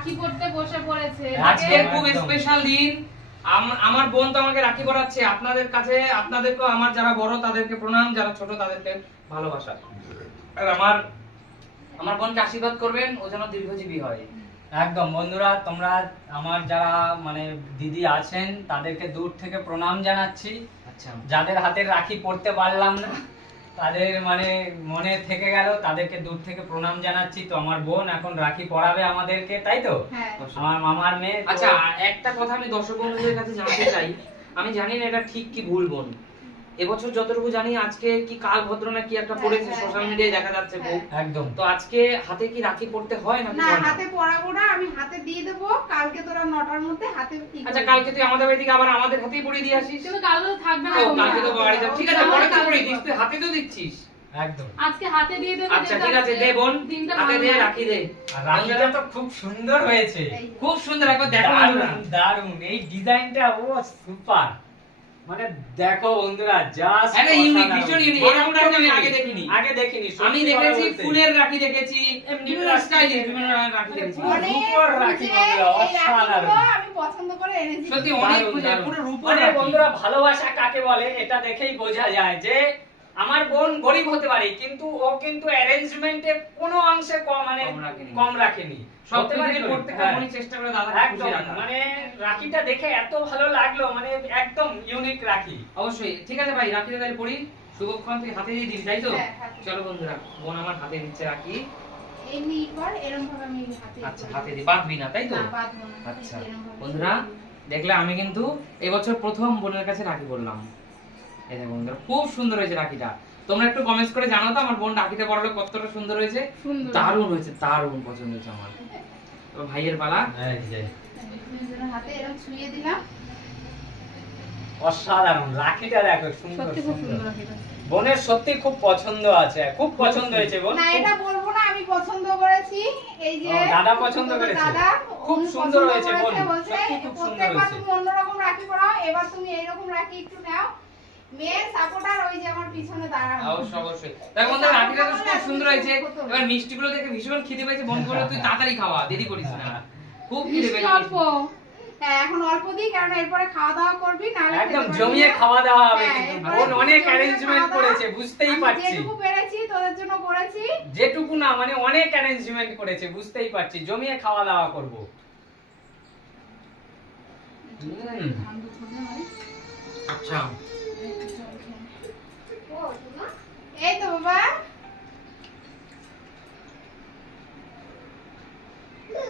রাখি পড়তে বসে পড়েছে। আজকে খুব স্পেশাল দিন। আমার বোন তো আমাকে রাখি পরাচ্ছে। আপনাদের কাছে আপনাদেরকেও আমার যারা বড় তাদেরকে প্রণাম, যারা ছোট তাদেরকে ভালোবাসা। আর আমার বোনকে আশীর্বাদ করবেন, ও যেন দীর্ঘজীবী হয়। একদম বন্ধুরা, তোমরা আমার যারা মানে দিদি আছেন তাদেরকে দূর থেকে প্রণাম জানাচ্ছি। আচ্ছা, যাদের হাতে রাখি পড়তে পারলাম না, তাদের মানে মনে থেকে গেল, তাদেরকে দূর থেকে প্রণাম জানাচ্ছি। তো আমার বোন এখন রাখি পরাবে আমাদেরকে, তাই তো? হ্যাঁ। আমার মামার মেয়ে। আচ্ছা, একটা কথা আমি দর্শক বন্ধুদের কাছে জানতে চাই। আমি জানি না এটা ঠিক কি ভুল বোন। এবছর যতটুকু জানি আজকে কি কাল ভদ্র না কি একটা পড়েছে, সোশ্যাল মিডিয়ায় দেখা যাচ্ছে বউ। একদম। তো আজকে হাতে কি রাখি পড়তে হয় না? না, হাতে পরাবো না, আমি হাতে দিয়ে দেবো। কালকে তোরা 9টার মধ্যে হাতে। আচ্ছা, কালকে তুই আমাদের বাড়িতে আবার আমাদের হাতেই পরিয়ে দিয়ে আসিস। কিন্তু কালকে তো থাকবে না। ও, কালকে তো বাড়ি যাব। ঠিক আছে, পরে তো পরিয়ে দিস, তুই হাতে তো দিচ্ছিস। একদম। আজকে হাতে দিয়ে দেবো। আচ্ছা ঠিক আছে, দে বোন, হাতে দে, রাখি দে। আর রাখিটা তো খুব সুন্দর হয়েছে, খুব সুন্দর। একবার দেখো দারুণ বন্ধুরা। দারুণ এই ডিজাইনটা, ও সুপার। মানে দেখো বন্ধুরা, জাস্ট এটা ইউনিক, ভীষণ ইউনিক। এরকম রাখি আমি আগে দেখিনি। আগে দেখিনি। আমি দেখেছি ফুলের রাখি, দেখেছি বিভিন্ন স্টাইলে বিভিন্ন রাখি দেখেছি। রূপোর রাখি বন্ধুরা, অসাধারণ। আমি পছন্দ করে এনেছি। সত্যি অনেক দারুণ, দারুণ। পুরো রূপোর মানে রাখি। বন্ধুরা, ভালোবাসা কাকে বলে এটা দেখেই বোঝা যায় যে আমার বোন গরিব হতে পারে, কিন্তু ও কিন্তু অ্যারেঞ্জমেন্টে কোনো অংশে কম রাখেনি। সব হতে পারে থেকে গরিব, প্রত্যেকটা হ্যাঁ। বোনই চেষ্টা করে দাদা একদম, খুশি রাখা। মানে রাখিটা দেখে এত ভালো লাগলো, মানে একদম ইউনিক রাখি। অবশ্যই। ঠিক আছে ভাই, রাখিটা তাহলে পড়ি। শুভক্ষণ তুই হাতে দিয়ে দিবি, তাই তো? হ্যাঁ, হাতে। চলো বন্ধুরা, বোন আমার হাতে দিচ্ছে রাখি। এমনি কর, এরকম ভাবে আমি হাতে। আচ্ছা, হাতে দি, বাঁধবি না, তাই তো? না, বাঁধবো না। আচ্ছা এরকম ভাবে। বন্ধুরা, দেখলে আমি কিন্তু এবছর প্রথম বোনের কাছে রাখি বললাম। এই দেখো বন্ধুরা, খুব সুন্দর হয়েছে রাখিটা। তোমরা একটু কমেন্টস করে জানাও তো আমার বোন রাখিটা পরালে কতটা সুন্দর হয়েছে। সুন্দর। দারুণ হয়েছে, দারুণ পছন্দ হয়েছে আমার। তো ভাইয়ের পালা। আমি দুজনের হাতে এরকম ছুঁয়ে দিলাম। অসাধারণ রাখিটা দেখো, সুন্দর সত্যি খুব সুন্দর। সুন্দর রাখিটা। বোনের সত্যি খুব পছন্দ আছে, খুব পছন্দ হয়েছে বোন। না, এটা বলবো না, আমি পছন্দ করেছি। এই যে ও, দাদা পছন্দ করেছে। দাদা খুব উনি সুন্দর পছন্দ হয়েছে বোন, করেছে, বলছে, সত্যি খুব সুন্দর প্রত্যেকবার হয়েছে। তুমি অন্যরকম রাখি পরাও, এবার তুমি এইরকম রাখি একটু নাও। মেয়ের সাপোর্টার ওই যে আমার পিছনে দাঁড়ানো। অবশ্যই অবশ্যই। তার বন্ধুরা, রাখিটা তো খুব সুন্দর হয়েছে। এবার মিষ্টিগুলো দেখে ভীষণ খিদে পেয়েছে। বোন বলে তুই তাড়াতাড়ি খাওয়া, দেরি করিস না। খুব খিদে মিষ্টি পেয়েছে। অল্প। হ্যাঁ, এখন অল্প দিই, কারণ এরপরে খাওয়া দাওয়া করবি, নাহলে একদম খেতে পারবি জমিয়ে না। খাওয়া দাওয়া হবে, হ্যাঁ, কিন্তু এরপরে বোন অনেক জমিয়ে অ্যারেঞ্জমেন্ট খাওয়া দাওয়া। করেছে, বুঝতেই আমি পারছি। যেটুকু পেরেছি তোদের জন্য করেছি। যেটুকু না, মানে অনেক অ্যারেঞ্জমেন্ট করেছে, বুঝতেই পারছি। জমিয়ে খাওয়া দাওয়া করব। আচ্ছা, এই তো বাবা।